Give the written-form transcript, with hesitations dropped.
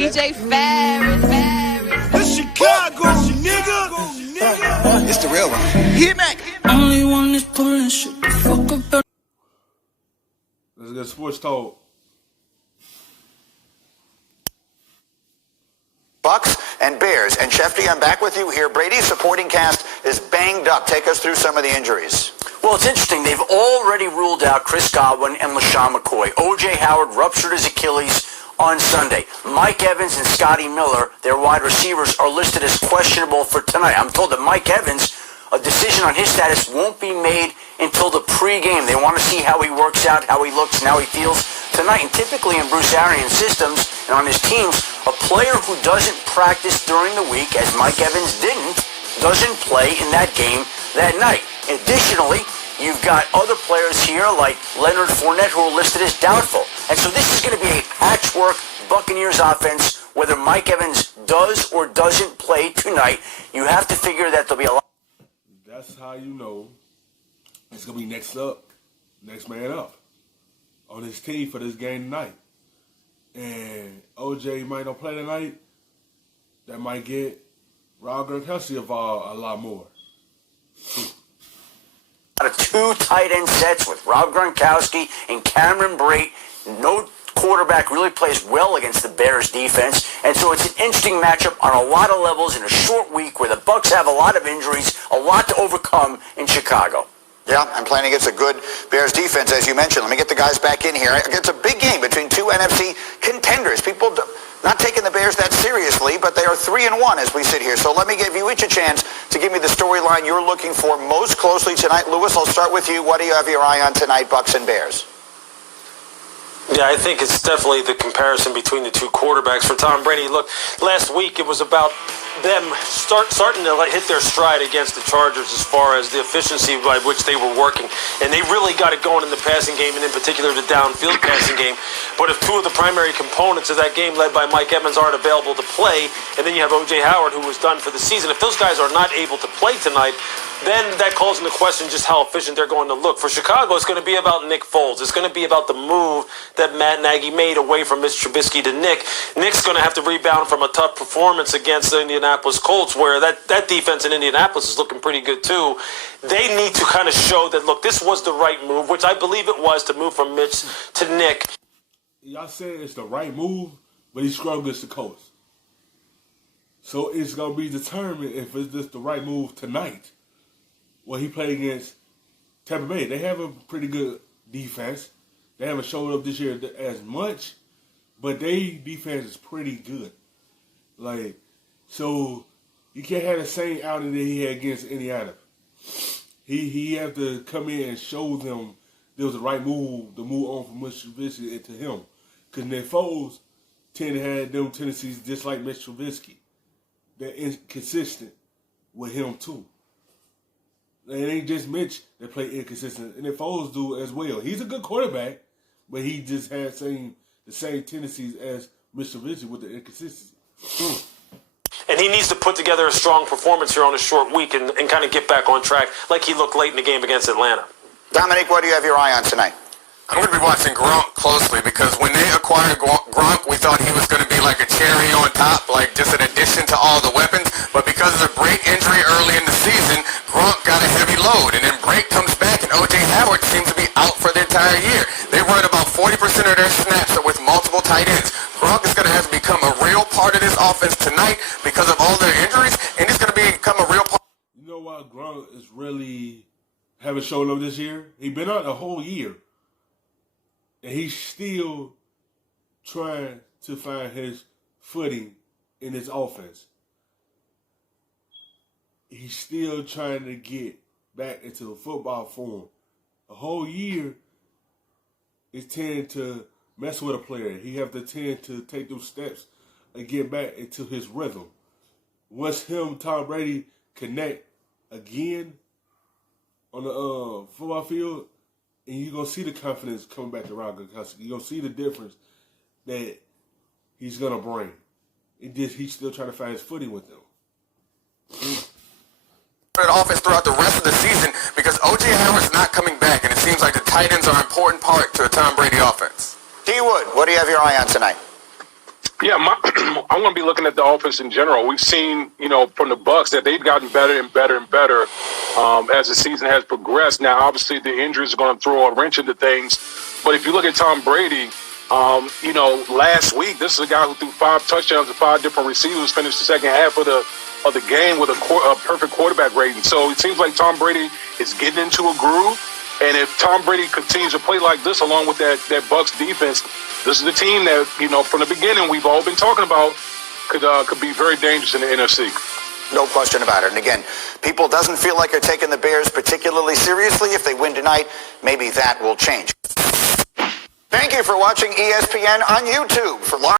DJ Ferris. It's Chicago, nigga. It's the real one. Hit me. Only one is pulling shit the fuck up. Let's get sports talk. Bucs and Bears. And Shefty, I'm back with you here. Brady's supporting cast is banged up. Take us through some of the injuries. Well, it's interesting. They've already ruled out Chris Godwin and LaShawn McCoy. O.J. Howard ruptured his Achilles on Sunday. Mike Evans and Scotty Miller, their wide receivers, are listed as questionable for tonight. I'm told that Mike Evans, a decision on his status won't be made until the pregame. They want to see how he works out, how he looks, and how he feels tonight. And typically in Bruce Arians' systems and on his teams, a player who doesn't practice during the week, as Mike Evans didn't, doesn't play in that game that night. Additionally, you've got other players here like Leonard Fournette who are listed as doubtful. And so this is going to be a patchwork Buccaneers offense. Whether Mike Evans does or doesn't play tonight, you have to figure that there'll be a lot. That's how you know it's going to be next man up on his team for this game tonight. And OJ might not play tonight. That might get Rob Gronkowski involved a lot more. Out of two tight end sets with Rob Gronkowski and Cameron Brate. No quarterback really plays well against the Bears defense. And so it's an interesting matchup on a lot of levels in a short week where the Bucs have a lot of injuries, a lot to overcome in Chicago. Yeah, I'm playing against a good Bears defense, as you mentioned. Let me get the guys back in here. It's a big game between two NFC contenders. People not taking the Bears that seriously, but they are 3-1 as we sit here. So let me give you each a chance to give me the storyline you're looking for most closely tonight. Lewis, I'll start with you. What do you have your eye on tonight, Bucs and Bears? Yeah, I think it's definitely the comparison between the two quarterbacks for Tom Brady. Look, last week it was about them starting to hit their stride against the Chargers as far as the efficiency by which they were working. And they really got it going in the passing game, and in particular the downfield passing game. But if two of the primary components of that game led by Mike Evans aren't available to play, and then you have O.J. Howard who was done for the season, if those guys are not able to play tonight, then that calls into question just how efficient they're going to look. For Chicago, it's going to be about Nick Foles. It's going to be about the move that Matt Nagy made away from Mitch Trubisky to Nick. Nick's going to have to rebound from a tough performance against the Indianapolis Colts, where that defense in Indianapolis is looking pretty good too. They need to kind of show that, look, this was the right move, which I believe it was, to move from Mitch to Nick. Y'all saying it's the right move, but he struggled against the Colts. So it's going to be determined if it's just the right move tonight. Well, he played against Tampa Bay. They have a pretty good defense. They haven't showed up this year as much, but their defense is pretty good. So you can't have the same outing that he had against Indiana. He had to come in and show them there was the right move to move on from Mr. Trubisky into him. Because Nick Foles tend to have them tendencies just like Mr. Trubisky. They're inconsistent with him too. It ain't just Mitch that play inconsistent, and the Foles do as well. He's a good quarterback, but he just has the same tendencies as Mr. Trubisky with the inconsistency. And he needs to put together a strong performance here on a short week and kind of get back on track like he looked late in the game against Atlanta. Dominic, what do you have your eye on tonight? I'm going to be watching Gronk closely because when they acquired Gronk, we thought he was going to be like a cherry on top, like just an addition to all the weapons. But because of the Brake injury early in the season, Gronk got a heavy load. And then Brake comes back and O.J. Howard seems to be out for the entire year. They run about 40% of their snaps with multiple tight ends. Gronk is going to have to become a real part of this offense tonight because of all their injuries, and he's going to become a real part. You know why Gronk is really haven't shown up this year? He's been out the whole year. And he's still trying to find his footing in his offense. He's still trying to get back into football form. A whole year is tend to mess with a player. He have to tend to take those steps and get back into his rhythm. Once Tom Brady connect again on the football field, and you're going to see the confidence coming back to Rob Gronkowski. You're going to see the difference that he's going to bring. He's still trying to find his footing with them. Offense throughout the rest of the season because O.J. Howard's not coming back, and it seems like the tight ends are an important part to a Tom Brady offense. D. Wood, what do you have your eye on tonight? Yeah, I'm going to be looking at the offense in general. We've seen, from the Bucs that they've gotten better and better and better as the season has progressed. Now, obviously, the injuries are going to throw a wrench into things. But if you look at Tom Brady, last week, this is a guy who threw 5 touchdowns to 5 different receivers, finished the second half of the game with a perfect quarterback rating. So it seems like Tom Brady is getting into a groove. And if Tom Brady continues to play like this, along with that Bucs defense, this is the team that, from the beginning we've all been talking about could be very dangerous in the NFC. No question about it. And again, people doesn't feel like they're taking the Bears particularly seriously. If they win tonight, maybe that will change. Thank you for watching ESPN on YouTube. For live